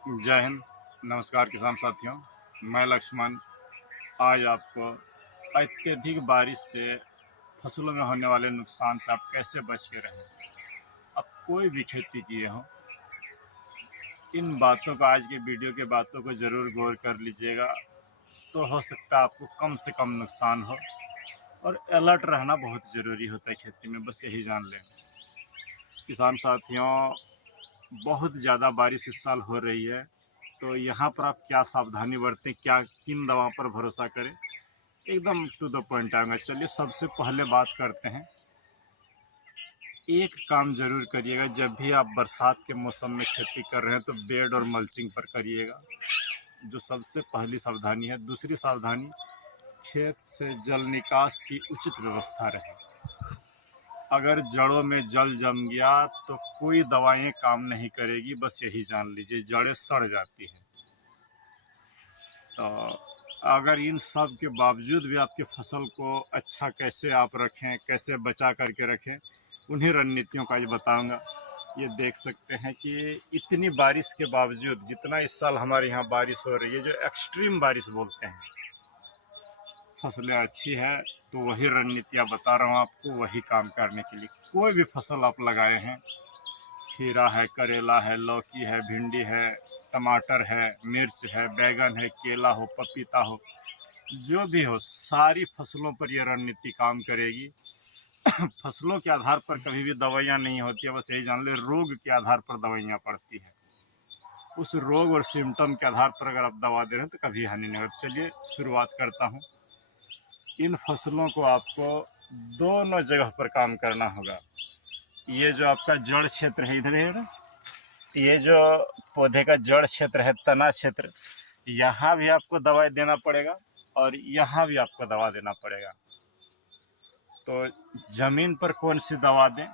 जय हिंद। नमस्कार किसान साथियों, मैं लक्ष्मण आज आपको अत्यधिक बारिश से फसलों में होने वाले नुकसान से आप कैसे बच के रहें। अब कोई भी खेती किए हो, इन बातों को, आज के वीडियो के बातों को ज़रूर गौर कर लीजिएगा, तो हो सकता है आपको कम से कम नुकसान हो। और अलर्ट रहना बहुत ज़रूरी होता है खेती में, बस यही जान लें किसान साथियों। बहुत ज़्यादा बारिश इस साल हो रही है, तो यहाँ पर आप क्या सावधानी बरतें, क्या किन दवाओं पर भरोसा करें, एकदम टू द पॉइंट आऊँगा। चलिए सबसे पहले बात करते हैं। एक काम जरूर करिएगा, जब भी आप बरसात के मौसम में खेती कर रहे हैं तो बेड और मल्चिंग पर करिएगा, जो सबसे पहली सावधानी है। दूसरी सावधानी, खेत से जल निकास की उचित व्यवस्था रहे। अगर जड़ों में जल जम गया तो कोई दवाएं काम नहीं करेगी, बस यही जान लीजिए, जड़ें सड़ जाती हैं। तो अगर इन सब के बावजूद भी आपकी फसल को अच्छा कैसे आप रखें, कैसे बचा करके रखें, उन्हीं रणनीतियों का आज बताऊंगा। ये देख सकते हैं कि इतनी बारिश के बावजूद, जितना इस साल हमारे यहाँ बारिश हो रही है, जो एक्सट्रीम बारिश बोलते हैं, फसलें अच्छी है। तो वही रणनीतियाँ बता रहा हूँ आपको, वही काम करने के लिए। कोई भी फसल आप लगाए हैं, खीरा है, करेला है, लौकी है, भिंडी है, टमाटर है, मिर्च है, बैगन है, केला हो, पपीता हो, जो भी हो, सारी फसलों पर यह रणनीति काम करेगी। फसलों के आधार पर कभी भी दवाइयाँ नहीं होती है, बस यही जान ले, रोग के आधार पर दवाइयाँ पड़ती है। उस रोग और सिम्टम के आधार पर अगर आप दवा दे रहे हैं तो कभी हानि नहीं होती। चलिए शुरुआत करता हूँ। इन फसलों को आपको दोनों जगह पर काम करना होगा। ये जो आपका जड़ क्षेत्र है, इधर ये जो पौधे का जड़ क्षेत्र है, तना क्षेत्र, यहाँ भी आपको दवाई देना पड़ेगा और यहाँ भी आपको दवा देना पड़ेगा। तो जमीन पर कौन सी दवा दें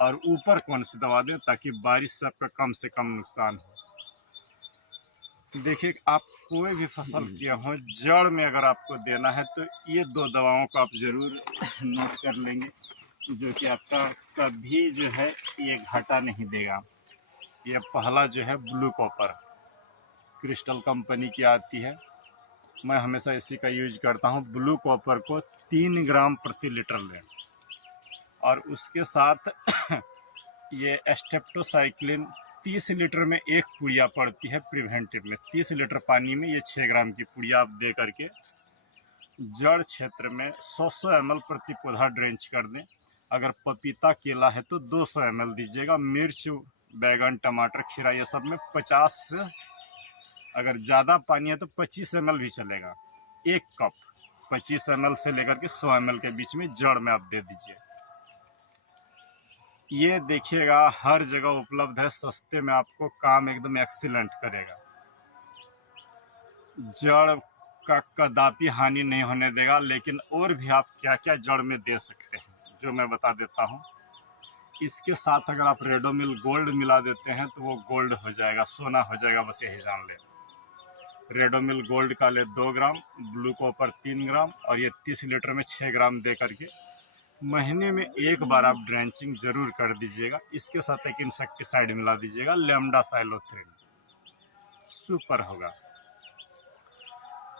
और ऊपर कौन सी दवा दें, ताकि बारिश से आपका कम से कम नुकसान हो। देखिए, आप कोई भी फसल किए हों, जड़ में अगर आपको देना है तो ये दो दवाओं को आप ज़रूर नोट कर लेंगे, जो कि आपका कभी जो है ये घाटा नहीं देगा। ये पहला जो है ब्लू कॉपर, क्रिस्टल कंपनी की आती है, मैं हमेशा इसी का यूज करता हूँ। ब्लू कॉपर को 3 ग्राम प्रति लीटर लें और उसके साथ ये स्टेप्टोसाइक्लिन 30 लीटर में एक पुड़िया पड़ती है प्रिवेंटिव में। 30 लीटर पानी में ये 6 ग्राम की पुड़िया आप दे करके जड़ क्षेत्र में 100 ml प्रति पौधा ड्रेंच कर दें। अगर पपीता केला है तो 200 ml दीजिएगा। मिर्च, बैगन, टमाटर, खीरा, ये सब में 50 से, अगर ज़्यादा पानी है तो 25 ml भी चलेगा। एक कप 25 ml से लेकर के 100 ml के बीच में जड़ में आप दे दीजिए। ये देखिएगा हर जगह उपलब्ध है, सस्ते में आपको काम एकदम एक्सीलेंट करेगा। जड़ का कदापि हानि नहीं होने देगा। लेकिन और भी आप क्या क्या जड़ में दे सकते हैं, जो मैं बता देता हूँ। इसके साथ अगर आप रेडोमिल गोल्ड मिला देते हैं तो वो गोल्ड हो जाएगा, सोना हो जाएगा, बस यही जान लें। रेडोमिल गोल्ड का ले 2 ग्राम, ब्लू कॉपर 3 ग्राम, और ये 30 लीटर में 6 ग्राम दे करके महीने में एक बार आप ड्रेंचिंग जरूर कर दीजिएगा। इसके साथ एक इंसेक्टिसाइड मिला दीजिएगा, लैम्डा साइलोथ्रिन, सुपर होगा।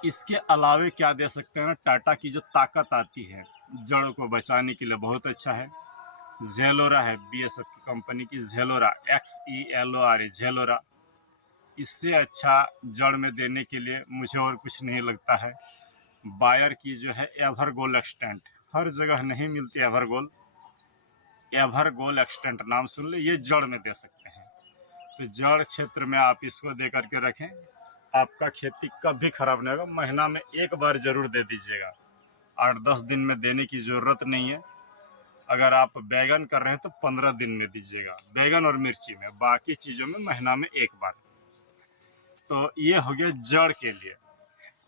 इसके अलावे क्या दे सकते हैं ना, टाटा की जो ताकत आती है जड़ों को बचाने के लिए, बहुत अच्छा है। झेलोरा है, बीएसएफ की कंपनी की झेलोरा, XELORA, झेलोरा। इससे अच्छा जड़ में देने के लिए मुझे और कुछ नहीं लगता है। बायर की जो है एवरगोल एक्सटेंट, हर जगह नहीं मिलती एवरगोल, एवरगोल एक्सटेंट नाम सुन ले, ये जड़ में दे सकते हैं। तो जड़ क्षेत्र में आप इसको दे करके रखें, आपका खेती कभी खराब नहीं होगा। महीना में एक बार जरूर दे दीजिएगा, 8-10 दिन में देने की ज़रूरत नहीं है। अगर आप बैगन कर रहे हैं तो 15 दिन में दीजिएगा, बैगन और मिर्ची में। बाकी चीज़ों में महीना में एक बार। तो ये हो गया जड़ के लिए।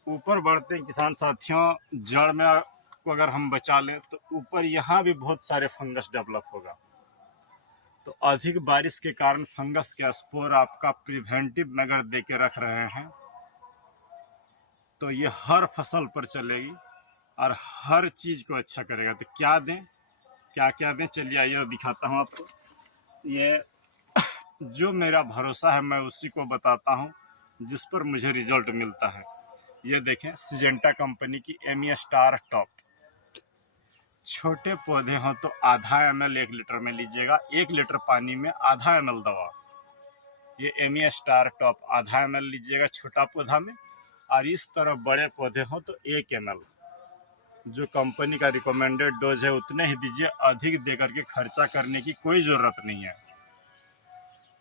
ऊपर बढ़ते हैं किसान साथियों, जड़ में को अगर हम बचा लें तो ऊपर यहाँ भी बहुत सारे फंगस डेवलप होगा। तो अधिक बारिश के कारण फंगस के स्पोर आपका प्रिवेंटिव में अगर दे के रख रहे हैं तो ये हर फसल पर चलेगी और हर चीज़ को अच्छा करेगा। तो क्या दें, क्या क्या दें, चलिए आइए दिखाता हूँ आपको। ये जो मेरा भरोसा है मैं उसी को बताता हूँ जिस पर मुझे रिजल्ट मिलता है। ये देखें, सिजेंटा कंपनी की एमी स्टार टॉप। छोटे पौधे हों तो आधा ml 1 लीटर में लीजिएगा, 1 लीटर पानी में आधा ml दवा। ये एमी स्टार टॉप आधा ml लीजिएगा छोटा पौधा में, और इस तरह बड़े पौधे हों तो 1 ml। जो कंपनी का रिकमेंडेड डोज है उतने ही दीजिए, अधिक देकर के खर्चा करने की कोई ज़रूरत नहीं है।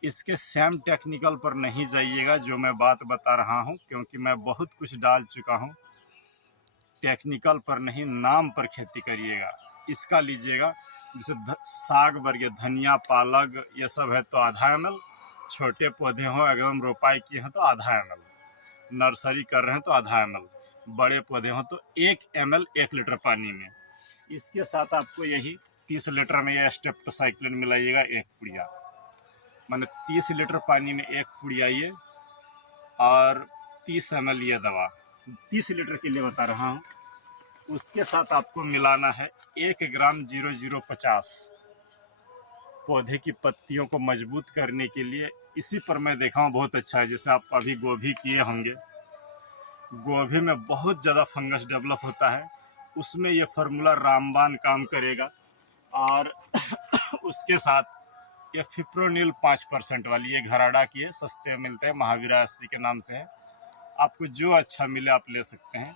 इसके सेम टेक्निकल पर नहीं जाइएगा जो मैं बात बता रहा हूँ, क्योंकि मैं बहुत कुछ डाल चुका हूँ। टेक्निकल पर नहीं, नाम पर खेती करिएगा। इसका लीजिएगा, जैसे साग वर्ग, धनिया, पालक ये सब है तो आधा ml। छोटे पौधे हों एकदम रोपाई किए हैं तो आधा ml। नर्सरी कर रहे हैं तो आधा ml। बड़े पौधे हों तो 1 ml 1 लीटर पानी में। इसके साथ आपको यही 30 लीटर में यह स्टेप्टोसाइक्लिन मिलाइएगा 1 पुड़िया। मैंने 30 लीटर पानी में 1 पुड़िया ये, और 30 ml ये दवा, 30 लीटर के लिए बता रहा हूँ। उसके साथ आपको मिलाना है 1 ग्राम 0050। पौधे की पत्तियों को मजबूत करने के लिए इसी पर मैं देखा हूँ बहुत अच्छा है। जैसे आप अभी गोभी किए होंगे, गोभी में बहुत ज़्यादा फंगस डेवलप होता है, उसमें ये फार्मूला रामबाण काम करेगा। और उसके साथ ये फिप्रोनिल 5% वाली, ये घराडा की है, सस्ते मिलते हैं, महावीरा 80 के नाम से है। आपको जो अच्छा मिले आप ले सकते हैं।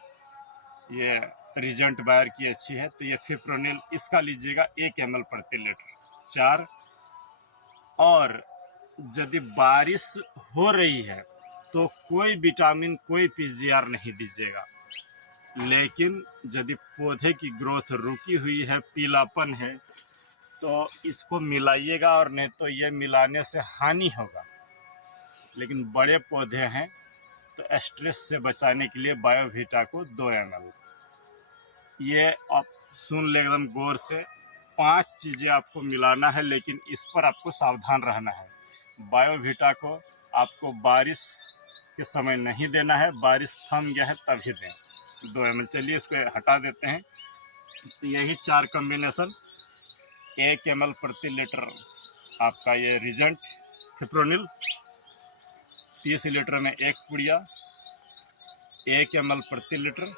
ये रिजेंट बायर की अच्छी है, तो ये फिप्रोनिल इसका लीजिएगा 1 ml प्रति लीटर 4। और यदि बारिश हो रही है तो कोई विटामिन, कोई पीजीआर नहीं दीजिएगा। लेकिन यदि पौधे की ग्रोथ रुकी हुई है, पीलापन है, तो इसको मिलाइएगा, और नहीं तो ये मिलाने से हानि होगा। लेकिन बड़े पौधे हैं तो स्ट्रेस से बचाने के लिए बायोवीटा को 2 ml। ये आप सुन ले एकदम गौर से, 5 चीज़ें आपको मिलाना है, लेकिन इस पर आपको सावधान रहना है। बायोवीटा को आपको बारिश के समय नहीं देना है, बारिश थम गया है तभी दें। 2 ml। चलिए इसको हटा देते हैं। तो यही 4 कॉम्बिनेशन, 1 ml प्रति लीटर आपका ये रिजेंट फिप्रोनिल, 30 लीटर में 1 पुड़िया, 1 ml प्रति लीटर,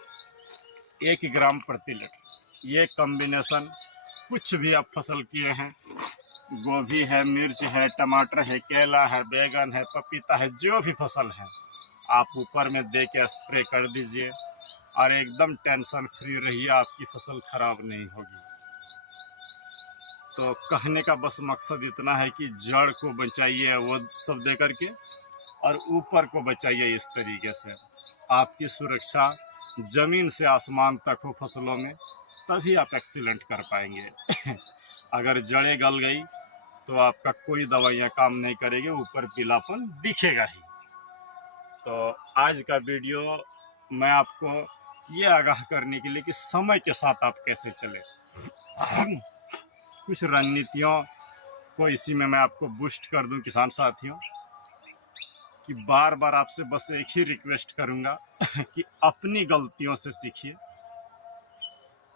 1 ग्राम प्रति लीटर। ये कॉम्बिनेशन कुछ भी आप फसल किए हैं, गोभी है, मिर्च है, टमाटर है, केला है, बैगन है, पपीता है, जो भी फसल है आप ऊपर में दे के स्प्रे कर दीजिए, और एकदम टेंशन फ्री रहिए, आपकी फसल खराब नहीं होगी। तो कहने का बस मकसद इतना है कि जड़ को बचाइए वो सब दे करके, और ऊपर को बचाइए इस तरीके से। आपकी सुरक्षा ज़मीन से आसमान तक हो फसलों में, तभी आप एक्सीलेंट कर पाएंगे। अगर जड़ें गल गई तो आपका कोई दवाइयाँ काम नहीं करेगी, ऊपर पीलापन दिखेगा ही। तो आज का वीडियो मैं आपको ये आगाह करने के लिए कि समय के साथ आप कैसे चले, कुछ रणनीतियों को इसी में मैं आपको बूस्ट कर दूं किसान साथियों, कि बार बार आपसे बस एक ही रिक्वेस्ट करूंगा कि अपनी गलतियों से सीखिए,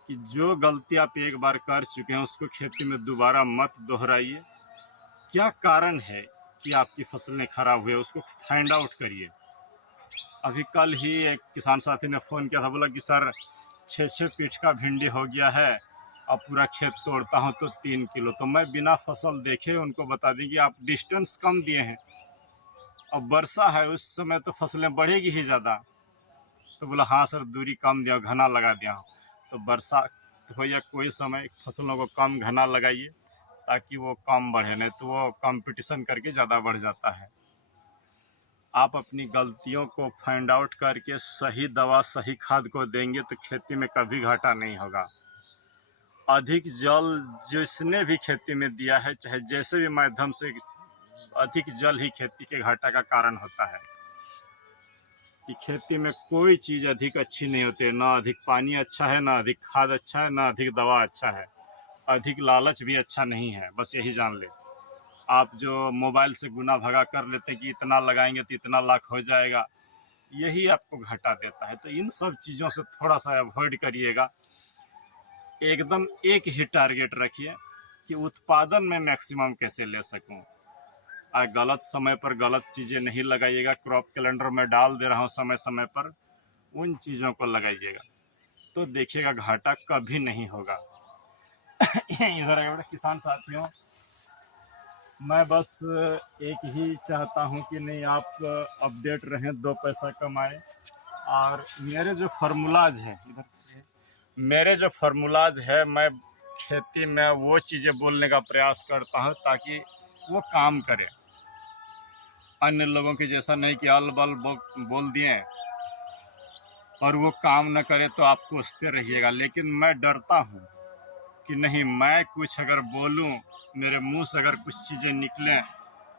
कि जो गलती आप एक बार कर चुके हैं उसको खेती में दोबारा मत दोहराइए। क्या कारण है कि आपकी फसलें खराब हुई, उसको फाइंड आउट करिए। अभी कल ही एक किसान साथी ने फ़ोन किया था, बोला कि सर 6 फीट का भिंडी हो गया है, अब पूरा खेत तोड़ता हूँ तो 3 किलो। तो मैं बिना फसल देखे उनको बता दी कि आप डिस्टेंस कम दिए हैं, अब वर्षा है उस समय तो फसलें बढ़ेगी ही ज़्यादा। तो बोला हाँ सर दूरी कम दिया, घना लगा दिया हूँ। तो बरसा हो या कोई समय फसलों को कम घना लगाइए ताकि वो कम बढ़े, नहीं तो वो कंपटीशन करके ज़्यादा बढ़ जाता है। आप अपनी गलतियों को फाइंड आउट करके सही दवा सही खाद को देंगे तो खेती में कभी घाटा नहीं होगा। अधिक जल जिसने भी खेती में दिया है, चाहे जैसे भी माध्यम से, अधिक जल ही खेती के घाटा का कारण होता है। कि खेती में कोई चीज़ अधिक अच्छी नहीं होती है, ना अधिक पानी अच्छा है, ना अधिक खाद अच्छा है, ना अधिक दवा अच्छा है, अधिक लालच भी अच्छा नहीं है। बस यही जान ले। आप जो मोबाइल से गुना भगा कर लेते हैं कि इतना लगाएंगे तो इतना लाख हो जाएगा, यही आपको घाटा देता है। तो इन सब चीज़ों से थोड़ा सा अवॉइड करिएगा। एकदम एक ही टारगेट रखिए कि उत्पादन में मैक्सिमम कैसे ले सकूं। गलत समय पर गलत चीज़ें नहीं लगाइएगा। क्रॉप कैलेंडर में डाल दे रहा हूँ समय समय पर, उन चीज़ों को लगाइएगा तो देखिएगा घाटा कभी नहीं होगा। इधर किसान साथियों, मैं बस एक ही चाहता हूँ कि नहीं आप अपडेट रहें, 2 पैसा कमाएं। और मेरे जो फार्मूलाज है मेरे जो फार्मूलाज है मैं खेती में वो चीज़ें बोलने का प्रयास करता हूँ ताकि वो काम करे। अन्य लोगों के जैसा नहीं कि अल बल बोल दिए और वो काम न करे तो आप कोसते रहिएगा। लेकिन मैं डरता हूँ कि नहीं, मैं कुछ अगर बोलूँ, मेरे मुंह से अगर कुछ चीज़ें निकलें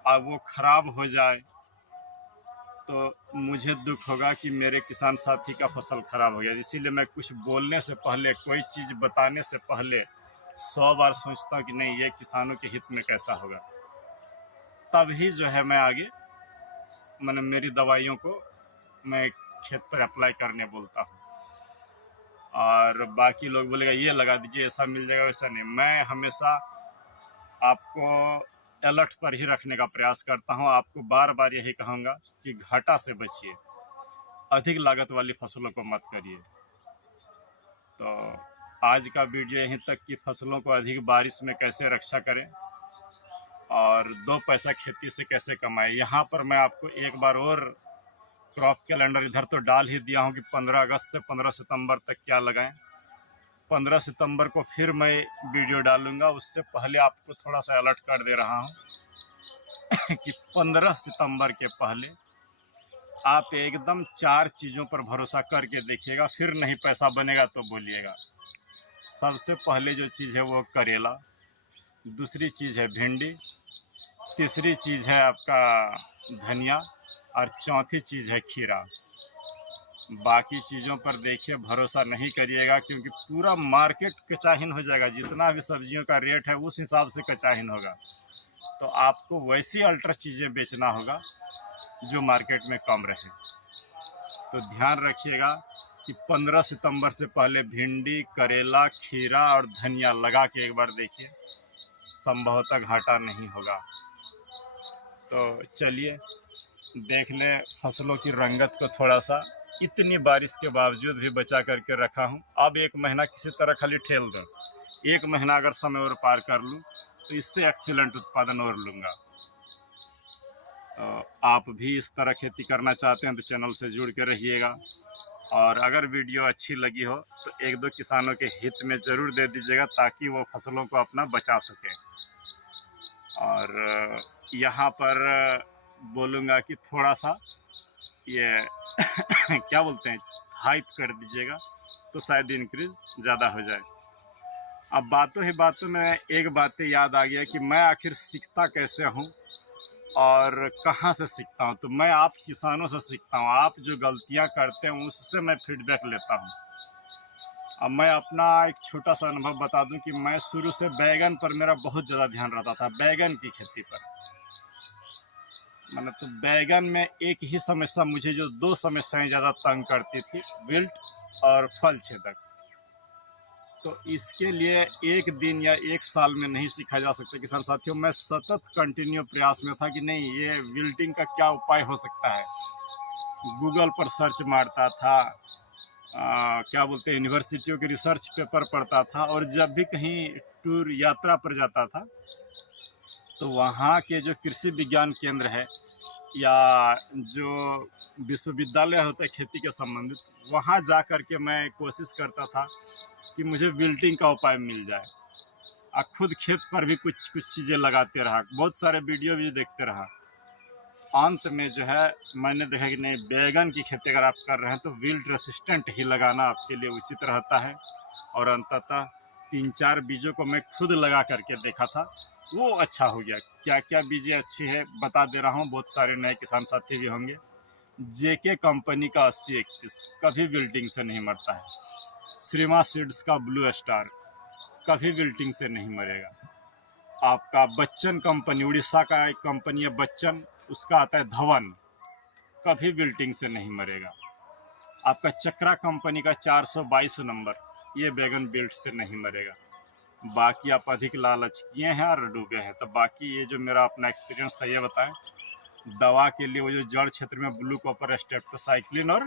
और वो ख़राब हो जाए तो मुझे दुख होगा कि मेरे किसान साथी का फसल ख़राब हो गया। इसीलिए मैं कुछ बोलने से पहले, कोई चीज़ बताने से पहले 100 बार सोचता हूँ कि नहीं, ये किसानों के हित में कैसा होगा। तभी जो है मैं आगे मैंने मेरी दवाइयों को मैं खेत पर अप्लाई करने बोलता हूँ। और बाकी लोग बोलेगा ये लगा दीजिए, ऐसा मिल जाएगा, वैसा नहीं। मैं हमेशा आपको अलर्ट पर ही रखने का प्रयास करता हूँ। आपको बार बार यही कहूँगा कि घाटा से बचिए, अधिक लागत वाली फसलों को मत करिए। तो आज का वीडियो यहीं तक कि फसलों को अधिक बारिश में कैसे रक्षा करें और 2 पैसा खेती से कैसे कमाएं। यहाँ पर मैं आपको एक बार और क्रॉप कैलेंडर इधर तो डाल ही दिया हूँ कि 15 अगस्त से 15 सितंबर तक क्या लगाएं। 15 सितंबर को फिर मैं वीडियो डालूंगा। उससे पहले आपको थोड़ा सा अलर्ट कर दे रहा हूँ कि 15 सितंबर के पहले आप एकदम 4 चीज़ों पर भरोसा करके देखिएगा, फिर नहीं पैसा बनेगा तो बोलिएगा। सबसे पहले जो चीज़ है वो करेला, दूसरी चीज़ है भिंडी, तीसरी चीज़ है आपका धनिया और चौथी चीज़ है खीरा। बाकी चीज़ों पर देखिए भरोसा नहीं करिएगा, क्योंकि पूरा मार्केट कचाहीन हो जाएगा। जितना भी सब्जियों का रेट है उस हिसाब से कचाहीन होगा। तो आपको वैसी अल्टर चीज़ें बेचना होगा जो मार्केट में कम रहे। तो ध्यान रखिएगा कि 15 सितंबर से पहले भिंडी, करेला, खीरा और धनिया लगा के एक बार देखिए, संभवतः घाटा नहीं होगा। तो चलिए देख लें फसलों की रंगत को थोड़ा सा। इतनी बारिश के बावजूद भी बचा करके रखा हूँ। अब 1 महीना किसी तरह खाली ठेल दो, 1 महीना अगर समय और पार कर लूँ तो इससे एक्सीलेंट उत्पादन और लूँगा। तो आप भी इस तरह खेती करना चाहते हैं तो चैनल से जुड़ के रहिएगा। और अगर वीडियो अच्छी लगी हो तो 1-2 किसानों के हित में ज़रूर दे दीजिएगा ताकि वो फसलों को अपना बचा सकें। और यहाँ पर बोलूँगा कि थोड़ा सा ये क्या बोलते हैं, हाइप कर दीजिएगा तो शायद इंक्रीज ज़्यादा हो जाए। अब बातों ही बातों में एक बात याद आ गया कि मैं आखिर सीखता कैसे हूँ और कहाँ से सीखता हूँ। तो मैं आप किसानों से सीखता हूँ। आप जो गलतियाँ करते हैं उससे मैं फीडबैक लेता हूँ। अब मैं अपना एक छोटा सा अनुभव बता दूं कि मैं शुरू से बैगन पर मेरा बहुत ज़्यादा ध्यान रहता था, बैगन की खेती पर। मैंने तो बैगन में एक ही समस्या, मुझे जो 2 समस्याएं ज़्यादा तंग करती थी, विल्ट और फल छेदक। तो इसके लिए 1 दिन या 1 साल में नहीं सीखा जा सकता किसान साथियों। मैं सतत कंटिन्यू प्रयास में था कि नहीं, ये विल्टिंग का क्या उपाय हो सकता है। गूगल पर सर्च मारता था, क्या बोलते हैं, यूनिवर्सिटियों के रिसर्च पेपर पढ़ता था। और जब भी कहीं टूर यात्रा पर जाता था तो वहाँ के जो कृषि विज्ञान केंद्र है या जो विश्वविद्यालय होता है खेती के संबंधित, वहाँ जा कर के मैं कोशिश करता था कि मुझे विल्टिंग का उपाय मिल जाए। खुद खेत पर भी कुछ चीज़ें लगाते रहा, बहुत सारे वीडियो भी देखते रहा। अंत में जो है मैंने देखा कि नहीं, बैगन की खेती अगर आप कर रहे हैं तो विल्ट रेसिस्टेंट ही लगाना आपके लिए उचित रहता है। और अंततः 3-4 बीजों को मैं खुद लगा करके देखा था, वो अच्छा हो गया। क्या क्या बीजें अच्छी है बता दे रहा हूँ, बहुत सारे नए किसान साथी भी होंगे। जेके कंपनी का 80-31 कभी विल्टिंग से नहीं मरता है। श्रीमा सीड्स का ब्लू स्टार कभी विल्टिंग से नहीं मरेगा। आपका बच्चन कंपनी, उड़ीसा का एक कंपनी है बच्चन, उसका आता है धवन, कभी विल्टिंग से नहीं मरेगा। आपका चक्रा कंपनी का 422 नंबर, ये बैगन विल्ट से नहीं मरेगा। बाकी आप अधिक लालच किए हैं और डूबे हैं। तो बाकी ये जो मेरा अपना एक्सपीरियंस था ये बताएं। दवा के लिए वो जो जड़ क्षेत्र में ब्लू कॉपर स्ट्रेप्टोसाइक्लिन और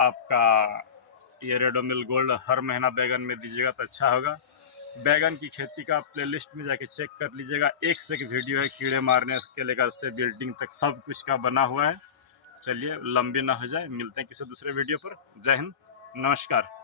आपका ये रेडोमिल गोल्ड हर महीना बैगन में दीजिएगा तो अच्छा होगा। बैगन की खेती का प्लेलिस्ट में जाके चेक कर लीजिएगा, एक से एक वीडियो है, कीड़े मारने के लेकर से बिल्डिंग तक सब कुछ का बना हुआ है। चलिए लंबी ना हो जाए, मिलते हैं किसी दूसरे वीडियो पर। जय हिंद, नमस्कार।